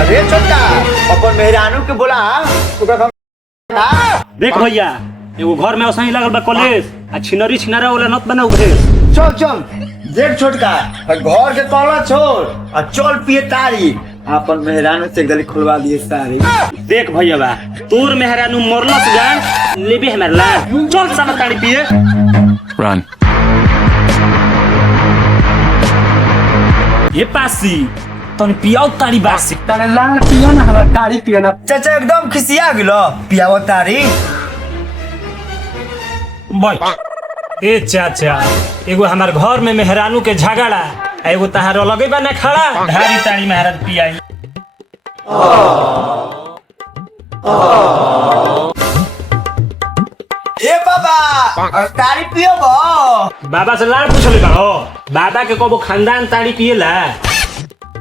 अरे छोटा अपन मेहरानू के बोला देख भैया एगो घर में ऐसा ही लगल बा कॉलेज आ छिनरी छिनारा वाला नत बनाऊ भेस। चल चल देख छोटका घर के कॉलेज छोड़ और चल पिए तारी अपन मेहरानू से गली खुलवा दिए सारी। देख भैया बा तोर मेहरानू मरलस जान लेबे हमार ला चल सब ताड़ी पिए। Run. ये पासी तने पियाओ ताड़ी बासी तने लाल पियो ना हमार तारी पियो ना। चाचा एकदम खिसिया गेलो पियावो तारी। भाई ए चाचा एगो हमार घर में मेहरानू के झगड़ा एगो तहार लगे बा ना खड़ा धारी ताड़ी महाराज पियाई। ए बाबा तारी पियो बो। बाबा से लाड़ पूछले बा बाबा के कबो खानदान ताड़ी पिएला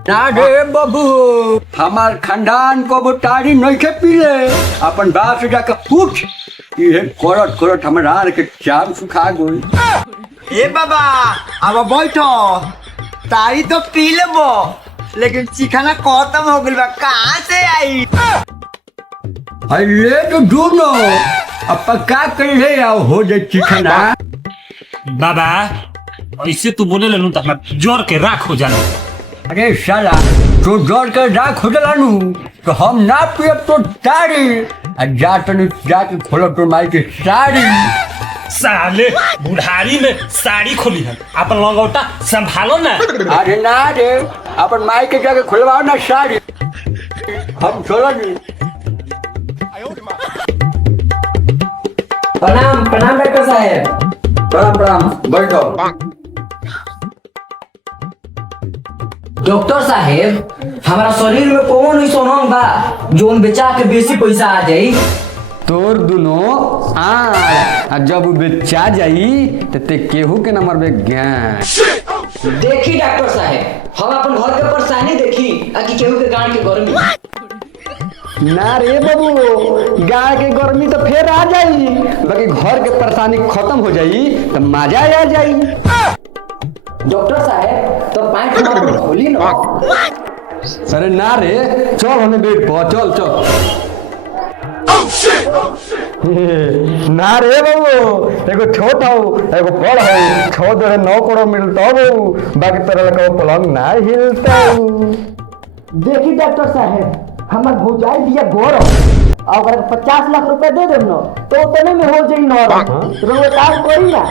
ना रे बाबू हमार खानदान को वो तारी नहीं के पीले अपन बाप से जाकर पूछ ये करत करत हमारा के चाम सुखा गई। ए बाबा अब बैठो तारी तो पी लेबो लेकिन चिखाना खत्म हो गइल बा कहां से आई। अरे तो ढूंढो अब पक्का कर ले आओ हो जाए चिकना। बाबा ऐसे तू बोले लेनु तो हमार जोर के राख हो जाने। अरे साला तो जोर कर राख हो जलानू तो हम ना पिए तो तारी जा तनी जाके खोलो तो माई के साड़ी। साले बुढ़ारी में साड़ी खोली है अपन लंगोटा संभालो ना। अरे ना रे अपन माई के जाके खुलवाओ ना साड़ी हम छोड़ो नहीं। प्रणाम प्रणाम डॉक्टर साहब प्रणाम प्रणाम बैठो। डॉक्टर साहेब हमारा शरीर में कौन ऐसा अंग बा जोन बेचा के बेसी पैसा आ जाई। तोर दुनो जब बेचा जाई ते केहू के नंबर में ज्ञान। देखी डॉक्टर साहेब हम अपन घर के परेशानी देखी कि केहू के गांड के गर्मी ना रे बाबू गाय के गर्मी तो फिर आ जाई बाकी घर के परेशानी खत्म हो जाई तो मजा आ जाई। डॉक्टर साहेब तो पैंट नंबर खोली ना। अरे ना रे चल हमें बेड पर चल चल। ना रे बाबू एगो छोट हो एगो बड़ हो छो दे 9 करोड़ मिलता हो बाकी तरह लगा पलंग ना हिलता। देखी डॉक्टर साहेब हमार भौजाई दिया गोर और 50 लाख रुपए दे देम न तो उतने में हो जाई न रोजगार कोई ना।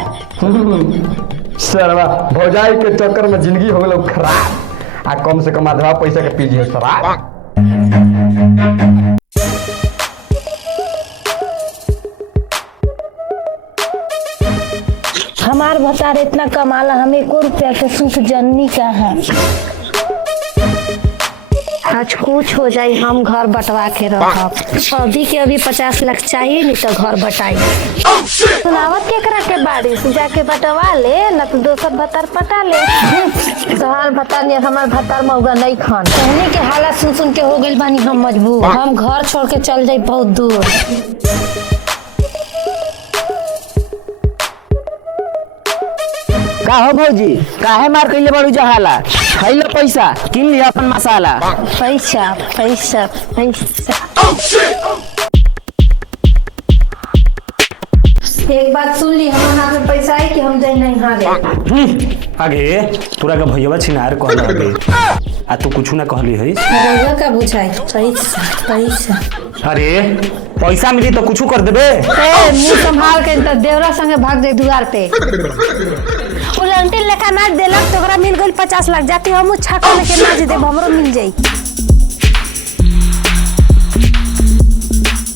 सरवा भौजाई के चक्कर में जिंदगी हो गलो खराब आ कम से कम आधा पैसा के पीजिए शराब। हमार भतार इतना कमाला हम 1 रुपया के सुख जननी का है। आज कुछ हो जाए हम घर बंटवा के रखब अभी के अभी 50 लाख चाहिए नहीं तो घर बटाई। सुनावत केकरा के बारिश जाके बटवा ले न तो दोसर भतार पटा ले। तोहार भतार ने हमार भतार मौगा नहीं खान कहने के हालत सुन सुन के हो गइल बानी हम मजबूर हम घर छोड़ के चल जाई बहुत दूर। का हो भौजी काहे मार कइले बड़ू जहाला खइलो पैसा किन लिया अपन मसाला। पैसा पैसा पैसा एक बात सुन ली हमारे हाथ में पैसा है कि हम जाए नहीं हारे। आगे पूरा का भैया छिनार कहल आगे आ तू कुछ ना कहली है रउआ का बुझाई पैसा पैसा। अरे पैसा मिली तो कुछ कर देबे। मुंह संभाल के तो देवरा संगे भाग जाए दुआर पे। उलंटी लेखा नाच देलक तो ओकरा मिल गइल 50 लाख जाती हम छाका लेके नाच देब हमरो मिल जाई।